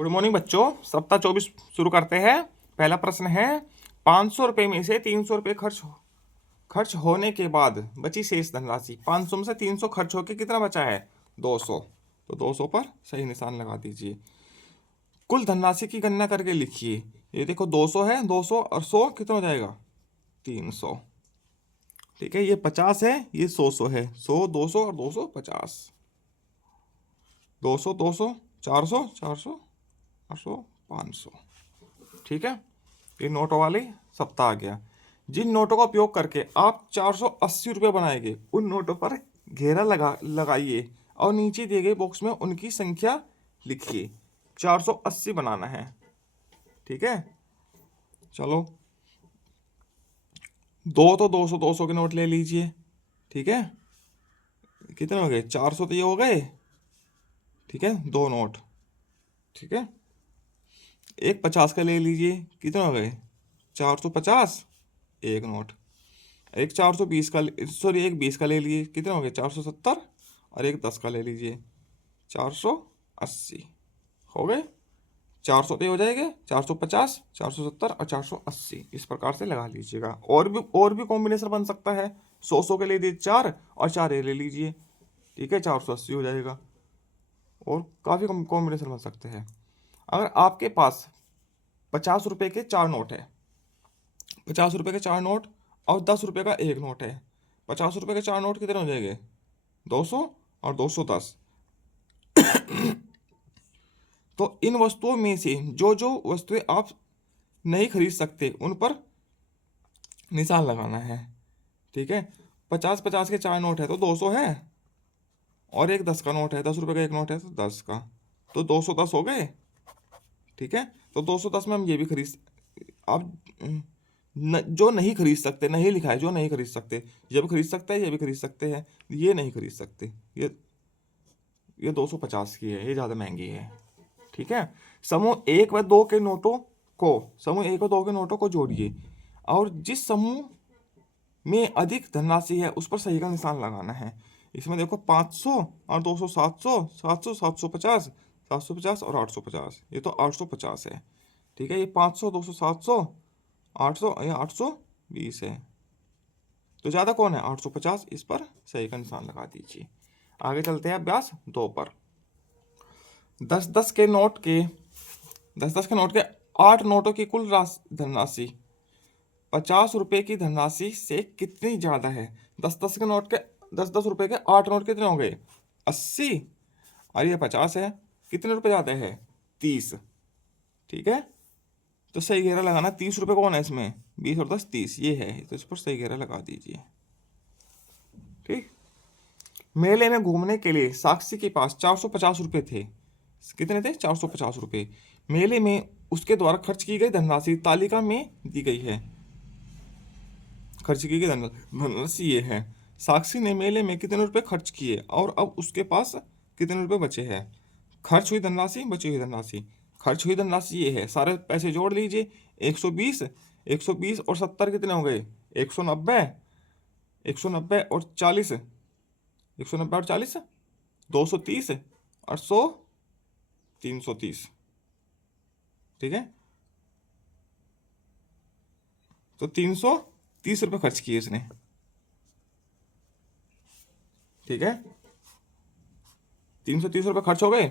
Good morning बच्चों। सप्ताह 24 शुरू करते हैं। पहला प्रश्न है, 500 रुपये में से 300 रुपये खर्च होने के बाद बची शेष धनराशि। 500 में से 300 खर्च होके कितना बचा है? 200। तो 200 पर सही निशान लगा दीजिए। कुल धनराशि की गणना करके लिखिए। ये देखो 200 है, 200 और 100 कितना हो जाएगा? 300। ठीक है, ये 50 है, ये 100 है। 100, 200 और 200 50। 200, 200, 400, 400, 800, 500। ठीक है, ये नोटों वाले सप्ताह आ गया। जिन नोटों का उपयोग करके आप 480 रुपये बनाएंगे, उन नोटों पर घेरा लगाइए और नीचे दिए गए बॉक्स में उनकी संख्या लिखिए। 480 बनाना है। ठीक है, चलो, 200 के नोट ले लीजिए। ठीक है, कितने हो गए? 400 तो ये हो गए। ठीक है, 2 नोट। ठीक है, एक 50 का ले लीजिए। कितने हो गए? 450, एक नोट। एक 420 का, सॉरी, एक 20 का ले लीजिए। कितने हो गए? 470। और एक 10 का ले लीजिए, 480 हो गए। 400 तो हो जाएंगे, 450, 470 और 480। इस प्रकार से लगा लीजिएगा। और भी कॉम्बिनेशन बन सकता है। 100 के ले लीजिए 4 और 4 ये ले लीजिए। ठीक है, 480 हो जाएगा। और काफ़ी कॉम्बिनेशन बन सकते हैं। अगर आपके पास 50 रुपये के 4 नोट है, 50 रुपये के 4 नोट और 10 रुपये का एक नोट है। 50 रुपये के 4 नोट कितने हो जाएंगे? 200 और 210। तो इन वस्तुओं में से जो जो वस्तुएं आप नहीं खरीद सकते, उन पर निशान लगाना है। ठीक है, 50-50 के 4 नोट है तो 200 है, और एक 10 का नोट है, 10 रुपये का एक नोट है तो 10 का, तो 210 हो गए। ठीक है, तो 210 में हम ये भी आप जो नहीं खरीद सकते, नहीं लिखा है, जो नहीं खरीद सकते। ये भी खरीद सकते हैं, ये भी खरीद सकते हैं, ये नहीं खरीद सकते। ये 250 की है, ये ज़्यादा महंगी है। ठीक है, समूह 1 व 2 के नोटों समूह 1 व 2 के नोटों को जोड़िए और जिस समूह में अधिक धनराशि है उस पर सही का निशान लगाना है। इसमें देखो 500 और 200, 700, 700, 750, 750 और 850। ये तो 850 है। ठीक है, ये 500, 200, 700, 800, ये 820 है। तो ज़्यादा कौन है? 850। इस पर सही का निशान लगा दीजिए। आगे चलते हैं अभ्यास 2 पर। 10-10 के नोट के 10-10 के नोट के 8 नोटों की कुल धनराशि 50 रुपये की धनराशि से कितनी ज़्यादा है? 10-10 के नोट के 10-10 रुपये के 8 नोट कितने हो गए? 80। और ये 50 है, कितने रुपए ज़्यादा है? 30। ठीक है, तो सही घेरा लगाना। 30 रुपये कौन है इसमें? 20 और 10 30, ये है। तो इस पर सही घेरा लगा दीजिए। ठीक, मेले में घूमने के लिए साक्षी के पास 450 रुपये थे। कितने थे? 450 रुपये। मेले में उसके द्वारा खर्च की गई धनराशि तालिका में दी गई है। खर्च की गई धनराशि ये है। साक्षी ने मेले में कितने रुपए खर्च किए और अब उसके पास कितने रुपए बचे हैं? खर्च हुई धनराशि, बची हुई धनराशि। खर्च हुई धनराशि ये है, सारे पैसे जोड़ लीजिए। 120, 120 और 70 कितने हो गए? 190, 190 और 40, 190 और 40, 230 और 100, 330। ठीक है, तो 330 रुपये खर्च किए इसने। ठीक है, 330 रुपये खर्च हो गए।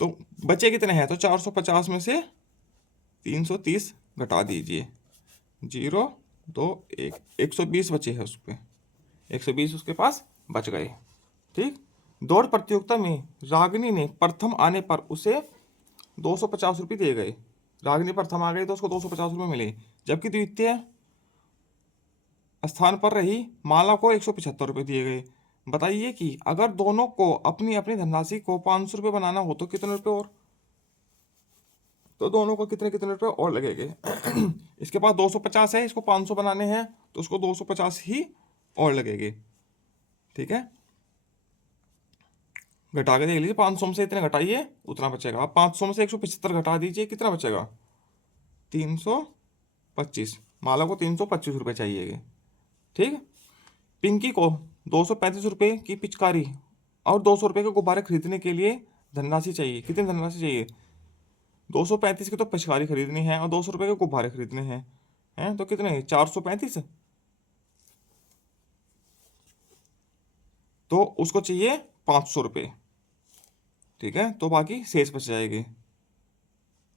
तो बचे कितने हैं? तो 450 में से 330 घटा दीजिए। 0, 2, 1, 120 बचे हैं उस पर। 120 उसके पास बच गए। ठीक, दौड़ प्रतियोगिता में रागिनी ने प्रथम आने पर उसे 250 रुपये दिए गए। रागिनी प्रथम आ गई तो उसको 250 रुपये मिले, जबकि द्वितीय स्थान पर रही माला को 175 रुपये दिए गए। बताइए कि अगर दोनों को अपनी अपनी धनराशि को 500 रुपये बनाना हो तो कितने रुपये और? तो दोनों को कितने कितने रुपये और लगेंगे? इसके पास 250 है, इसको 500 बनाने हैं तो उसको 250 ही और लगेंगे। ठीक है, घटा के देख लीजिए। 500 में से इतने घटाइए, उतना बचेगा। आप 500 में से 175 घटा दीजिए, कितना बचेगा? 325। माला को 325 रुपये चाहिए। ठीक, पिंकी को 235 रुपये की पिचकारी और 200 रुपये के गुब्बारे खरीदने के लिए धनराशि चाहिए। कितनी धनराशि चाहिए? 235 की तो पिचकारी खरीदनी है और 200 रुपये के गुब्बारे खरीदने हैं तो कितने 435। तो उसको चाहिए 500 रुपये। ठीक है, तो बाकी शेष बच जाएगी।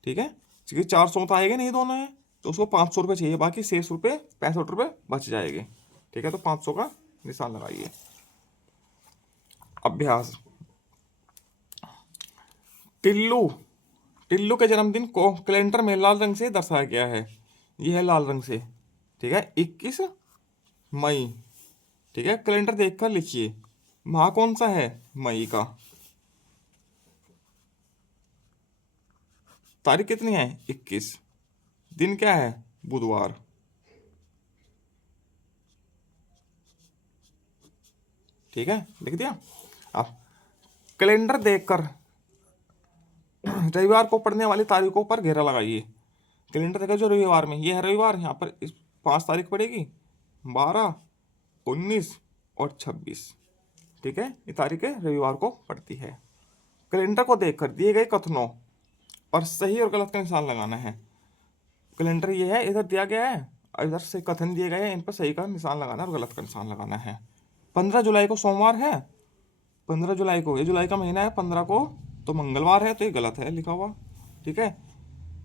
ठीक है, क्योंकि 400 तो आएगा नहीं दोनों है, तो उसको 500 रुपये चाहिए, बाकी शेष रुपये 65 रुपये बच जाएंगे। ठीक है, तो 500 का निशान लगाइए। अभ्यास। टिल्लू टिल्लू के जन्मदिन को कैलेंडर में लाल रंग से दर्शाया गया है। यह है लाल रंग से। ठीक है, 21 मई। ठीक है, कैलेंडर देखकर लिखिए माह कौन सा है, मई का। तारीख कितनी है, 21। दिन क्या है, बुधवार। ठीक है, लिख दिया। अब कैलेंडर देखकर रविवार को पड़ने वाली तारीखों पर घेरा लगाइए। कैलेंडर देखा जो रविवार में, ये है रविवार, यहाँ पर इस 5 तारीख पड़ेगी, 12, 19 और 26। ठीक है, ये तारीखें रविवार को पड़ती है। कैलेंडर को देखकर दिए गए कथनों पर सही और गलत का निशान लगाना है। कैलेंडर ये है, इधर दिया गया है और इधर से कथन दिए गए हैं, इन पर सही का निशान लगाना और गलत का निशान लगाना है। 15 जुलाई को सोमवार है, 15 जुलाई को, ये जुलाई का महीना है, 15 को तो मंगलवार है, तो ये गलत है लिखा हुआ। ठीक है,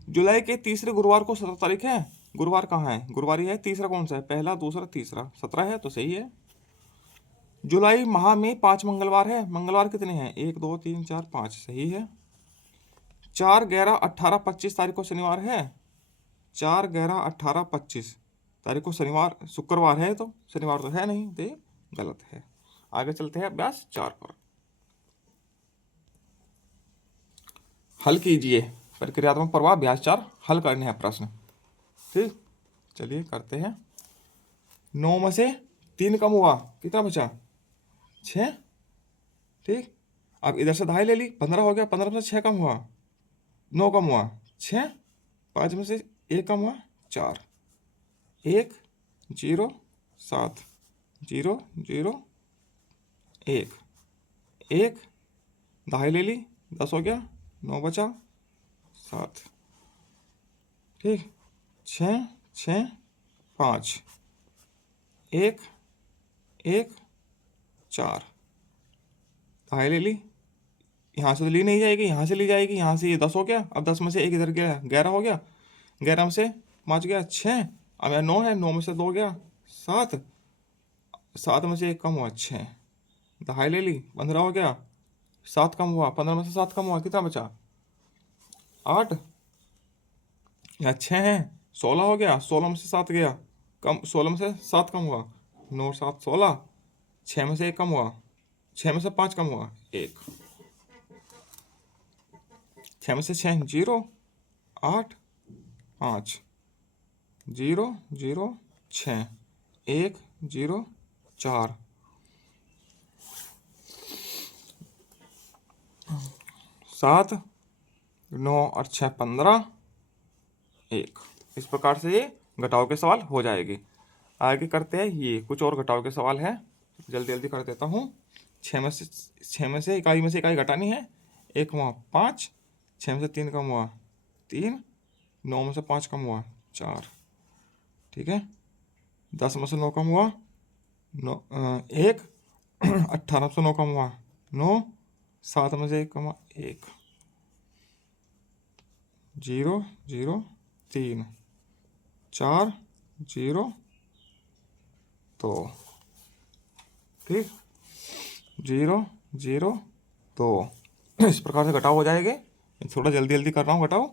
जुलाई के तीसरे गुरुवार को 17 तारीख है। गुरुवार कहाँ है, गुरुवार ही है। तीसरा कौन सा है, पहला, दूसरा, तीसरा, 17 है, तो सही है। जुलाई माह में 5 मंगलवार है। मंगलवार कितने हैं, 1, 2, 3, 4, 5, सही है। 4, 11, 18, 25 तारीख को शनिवार है। 4, 11, 18, 25 तारीख को शनिवार, शुक्रवार है, तो शनिवार तो है नहीं, तो ये गलत है। आगे चलते हैं अभ्यास 4 पर। हल कीजिए। प्रक्रियात्मक प्रवाह अभ्यास 4 हल करने हैं प्रश्न। ठीक, चलिए करते हैं। 9 में से 3 कम हुआ, कितना बचा, 6। ठीक, अब इधर से 2.5 ले ली, 15 हो गया। 15 में से 6 कम हुआ, 9 कम हुआ, 6। 5 में से 1 कम हुआ, 4। 1, 0, 7, 0, 0, 1, 1, 2.5 ले ली, 10 हो गया, 9 बचा, 7। ठीक, 6, 6, 5, 1, 1, 4, 2.5 ले ली, यहाँ से तो ली नहीं जाएगी, यहाँ से ली जाएगी, यहाँ से ये 10 हो गया। अब 10 में से 1 इधर गया, 11 हो गया। 11 में से 5 गया, 6। अब यहाँ 9 है, 9 में से 2 गया, 7। 7 में से 1 कम हुआ, 6। 2.5 ले ली, 15 हो गया। 7 कम हुआ, 15 में से 7 कम हुआ, कितना बचा, 8। यहाँ 6 है, 16 हो गया। 16 में से 7 गया, कम, 16 में से 7 कम हुआ, 9, 7, 16। 6 में से 1 कम हुआ, 6 में से 5 कम हुआ, 1। 6 में से 6, 0, 8, 5, 0, 0, 6, 1, 0, 4। 7, 9 और 6, 15, 1। इस प्रकार से ये घटाव के सवाल हो जाएगी। आगे करते हैं, ये कुछ और घटाव के सवाल है, जल्दी जल्दी कर देता हूँ। 6 में से इकाई घटानी है। 1 हुआ, 5। 6 में से 3 कम हुआ, 3। 9 में से 5 कम हुआ, 4। ठीक है, 10 में से 9 कम हुआ, 1। 18 में से 9 कम हुआ, 9। 7 में से 1 कम हुआ, 1। 0, 0, 3, 4, 0, 2। ठीक, 0, 0, 2। इस प्रकार से घटाव हो जाएंगे। थोड़ा जल्दी जल्दी कर रहा हूँ घटाव।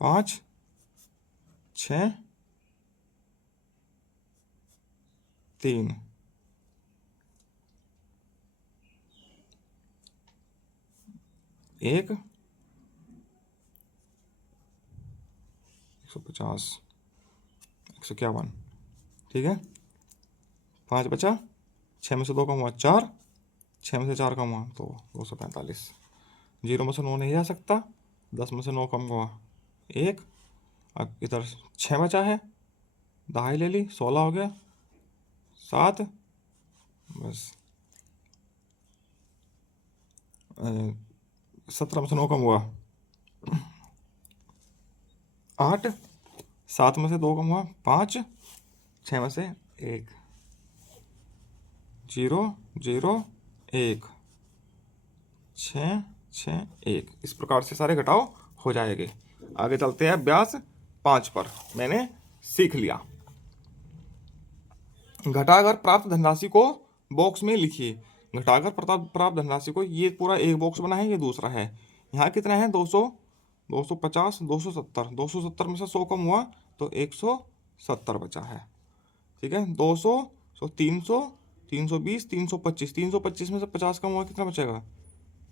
5, 6, 3, 1, 150, 151। ठीक है, 5 बचा। 6 में से 2 कम हुआ, 4। 6 में से 4 कम हुआ, तो 245। 0 में से 9 नहीं जा सकता। 10 में से 9 कम हुआ, 1। अब इधर 6 बचा है, 2.5 ले ली, 16 हो गया, 7। बस 17 में से 9 कम हुआ, 8, 7 में से 2 कम हुआ 5, 6 में से 1, 0 0 1, 6 6 1। इस प्रकार से सारे घटाव हो जाएंगे। आगे चलते हैं अभ्यास 5 पर। मैंने सीख लिया। घटाकर प्राप्त धनराशि को बॉक्स में लिखिए। घटाकर प्राप्त धनराशि को, ये पूरा एक बॉक्स बना है, ये दूसरा है। यहाँ कितना है 200, 250, 270। 270 में से 100 कम हुआ तो 170 बचा है। ठीक है, 200, 300, 320, 325। 325 में से 50 कम हुआ, कितना बचेगा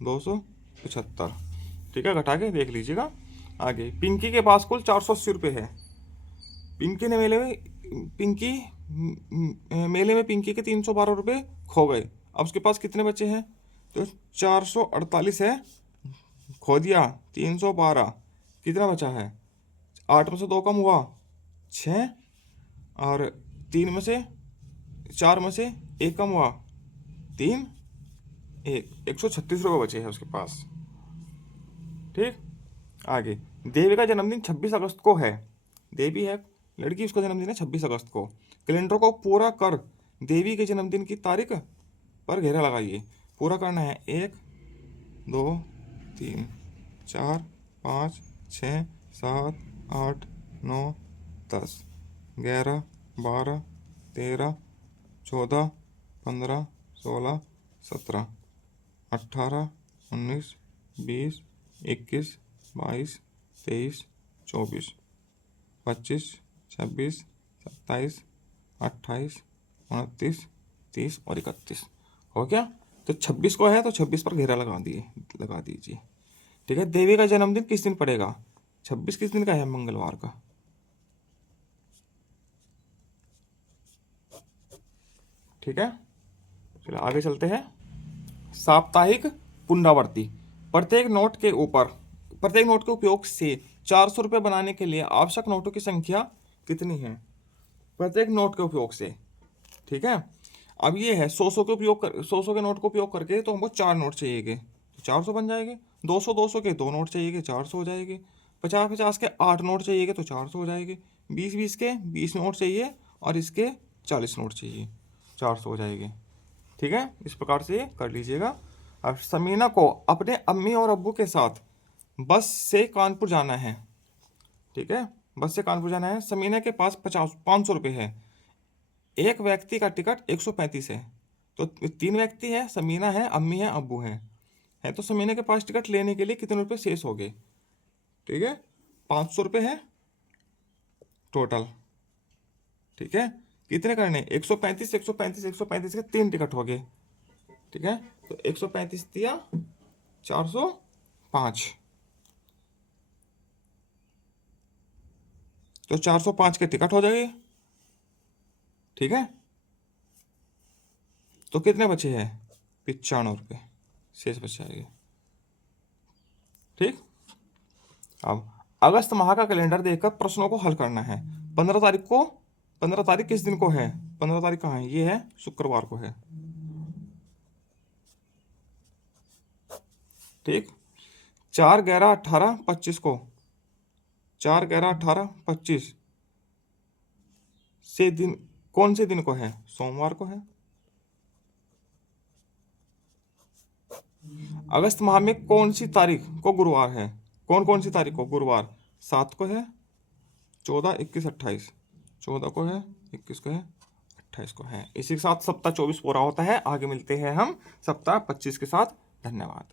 275। ठीक है, घटा के देख लीजिएगा। आगे पिंकी के पास कुल 480 रुपये है। पिंकी ने मेले में पिंकी के 312 रुपये खो गए। अब उसके पास कितने बचे हैं? तो 448 है, खो दिया 312, कितना बचा है? 8 में से 2 कम हुआ 6, और 3 में से 4 में से 1 कम हुआ 3, 136 रुपये बचे हैं उसके पास। ठीक, आगे देवी का जन्मदिन 26 अगस्त को है। देवी है लड़की, उसका जन्मदिन है 26 अगस्त को। कैलेंडर को पूरा कर देवी के जन्मदिन की तारीख पर घेरा लगाइए। पूरा करना है 1 2 3 4 5 6 7 8 9 10 11 12 13 14 15 16 17 18 19 20 21 22 23 24 25 26 27 28 29 30 और 31 हो गया। तो 26 को है तो 26 पर घेरा लगा दीजिए। ठीक है, देवी का जन्मदिन किस दिन पड़ेगा? 26 किस दिन का है? मंगलवार का। ठीक है, चलो आगे चलते हैं। साप्ताहिक पुनरावृत्ति। प्रत्येक नोट के उपयोग से 400 रुपये बनाने के लिए आवश्यक नोटों की संख्या कितनी है? प्रत्येक नोट के उपयोग से। ठीक है, अब ये है 100 के नोट को उपयोग करके तो हमको 4 नोट चाहिए, तो 400 बन जाएंगे। 200 के 2 नोट चाहिए, 400 हो जाएंगे। 50 के 8 नोट चाहिए तो 400 हो जाएंगे। 20 के 20 नोट चाहिए, और इसके 40 नोट चाहिए, 400 हो जाएंगे। ठीक है, इस प्रकार से कर लीजिएगा। अब समीना को अपने अम्मी और अब्बू के साथ बस से कानपुर जाना है। ठीक है, बस से कानपुर जाना है। समीना के पास 500 रुपये है। एक व्यक्ति का टिकट 135 है। तो 3 व्यक्ति है, समीना है, अम्मी है, अब्बू है तो समीना के पास टिकट लेने के लिए कितने रुपये शेष हो गए? ठीक है, 500 रुपये है टोटल। ठीक है, कितने करने? 135 135 135 के 3 टिकट हो गए। ठीक है, तो 135 दिया 405, तो 405 के टिकट हो जाएंगे। ठीक है, तो कितने बचे हैं? 95 रुपये शेष बच जाएंगे। ठीक, अब अगस्त माह का कैलेंडर देखकर प्रश्नों को हल करना है। 15 तारीख किस दिन को है? 15 तारीख कहाँ है? ये है शुक्रवार को है। ठीक, 4 11 18 25 को, 4 11 18 25 से दिन कौन से दिन को है? सोमवार को है। अगस्त माह में कौन सी तारीख को गुरुवार है? कौन सी तारीख को गुरुवार? 7 को है, 14 21 28। 14 को है, 21 को है, 28 को है। इसी के साथ सप्ताह 24 पूरा होता है। आगे मिलते हैं हम सप्ताह 25 के साथ। धन्यवाद।